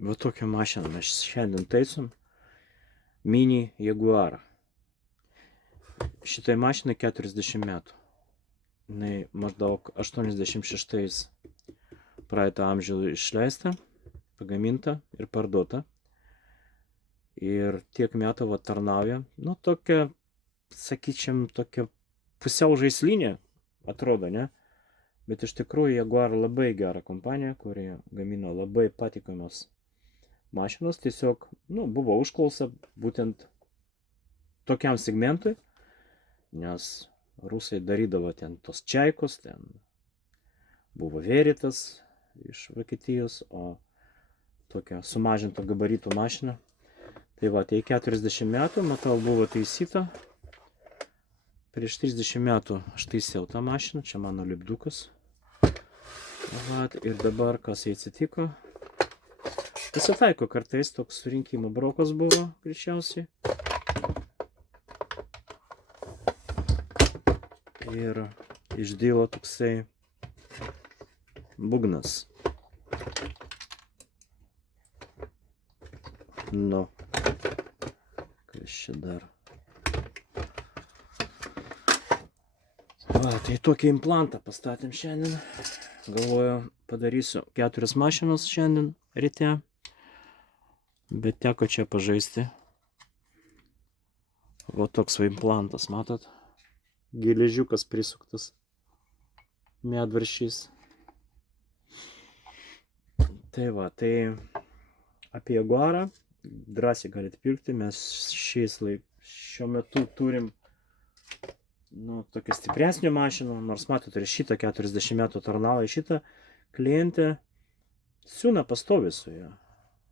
Va tokią mašiną mes šiandien taisom. Mini Jaguarą. Šitai mašinai 40 metų. Jinai maždaug 86 praeito amžiaus išleista, pagaminta ir parduota. Ir tiek metų va tarnauja. Nu, tokia, sakyčiam, tokia pusiau žaislinė atrodo, ne? Bet iš tikrųjų Jaguar labai gera kompanija, kuri gamino labai patikimas mašinos. Tiesiog, nu, buvo užklausa būtent tokiam segmentui, nes rusai darydavo ten tos čaikos, ten buvo Veritas iš Vokietijos, o tokia sumažinto gabaritų mašina. Tai va, tai 40 metų, matau, buvo taisyta. Prieš 30 metų aš taisiau tą mašiną, čia mano lipdukas. Va, ir dabar kas jai atsitiko. Pasitaiko kartais, toks surinkimo brokas buvo, greičiausiai. Ir išdylo toksai būgnas. Nu, kas čia dar? Va, tai tokį implantą pastatėm šiandien. Galvoju, padarysiu 4 mašinas šiandien ryte. Bet teko čia pažaisti. Va toks va implantas, matot? Geležiukas prisuktas medvaršiais. Tai va, tai apie Jaguarą drąsiai galite pirkti. Mes šiuo metu turim tokią stipresnį mašiną, nors matot, ir šitą 40 metų tarnauja, šitą klientę siūna pastovi su ją.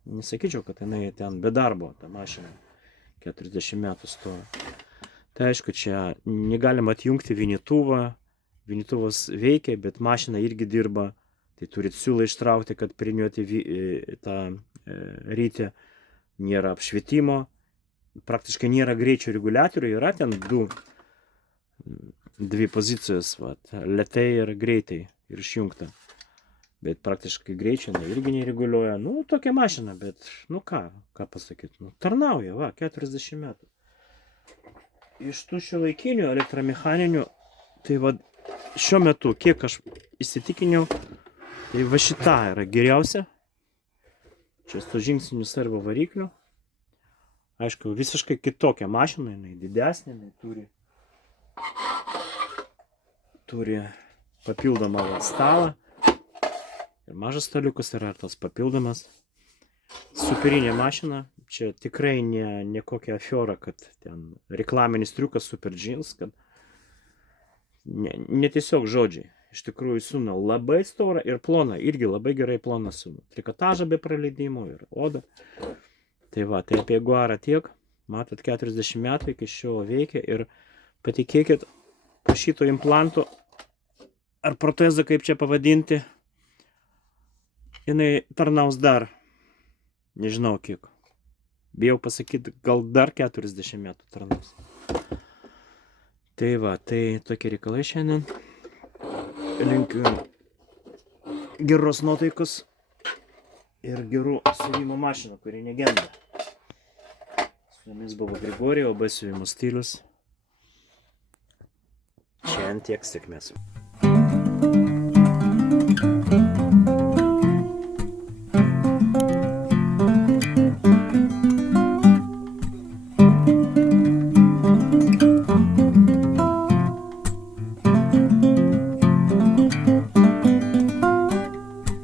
Nesakyčiau, kad jinai ten be darbo, ta mašina 40 metų stovi. Tai aišku, čia negalima atjungti vinytuvą, vinytuvas veikia, bet mašina irgi dirba, tai turit siūlą ištraukti, kad priniuoti tą rytį, nėra apšvietimo, praktiškai nėra greičio reguliatorių, yra ten dvi pozicijos, lėtai ir greitai ir išjungta. Bet praktiškai greičio irgi nereguliuoja. Nu, tokia mašina, bet, nu ką pasakyti, nu, tarnauja, va, 40 metų. Iš tų šiuolaikinių elektromechaninių, tai va, šiuo metu, kiek aš įsitikiniau, tai va šita yra geriausia. Čia su žingsniu servo varikliu. Aišku, visiškai kitokia mašina, jinai didesnė, jinai turi papildomą stalą. Ir mažas staliukas yra tas papildomas. Superinė mašina. Čia tikrai ne kokia afiora, kad ten reklaminis triukas super jeans, kad ne tiesiog žodžiai. Iš tikrųjų siūna labai storą ir plona, irgi labai gerai plona siūna. Trikotažą be praleidimų ir oda. Tai va, tai apie Jaguarą tiek. Matot, 40 metų iki šio veikia ir patikėkit, po šito implanto ar protezą, kaip čia pavadinti, jinai tarnaus dar, nežinau kiek. Bijau pasakyti, gal dar 40 metų tarnaus. Tai va, tai tokie reikalai šiandien. Linkiu geros nuotaikos ir gerų siuvimo mašinų, kuri negenda. Su jumis buvo Grigorija, OB siuvimo stilius. Šiandien tiek, sėkmės.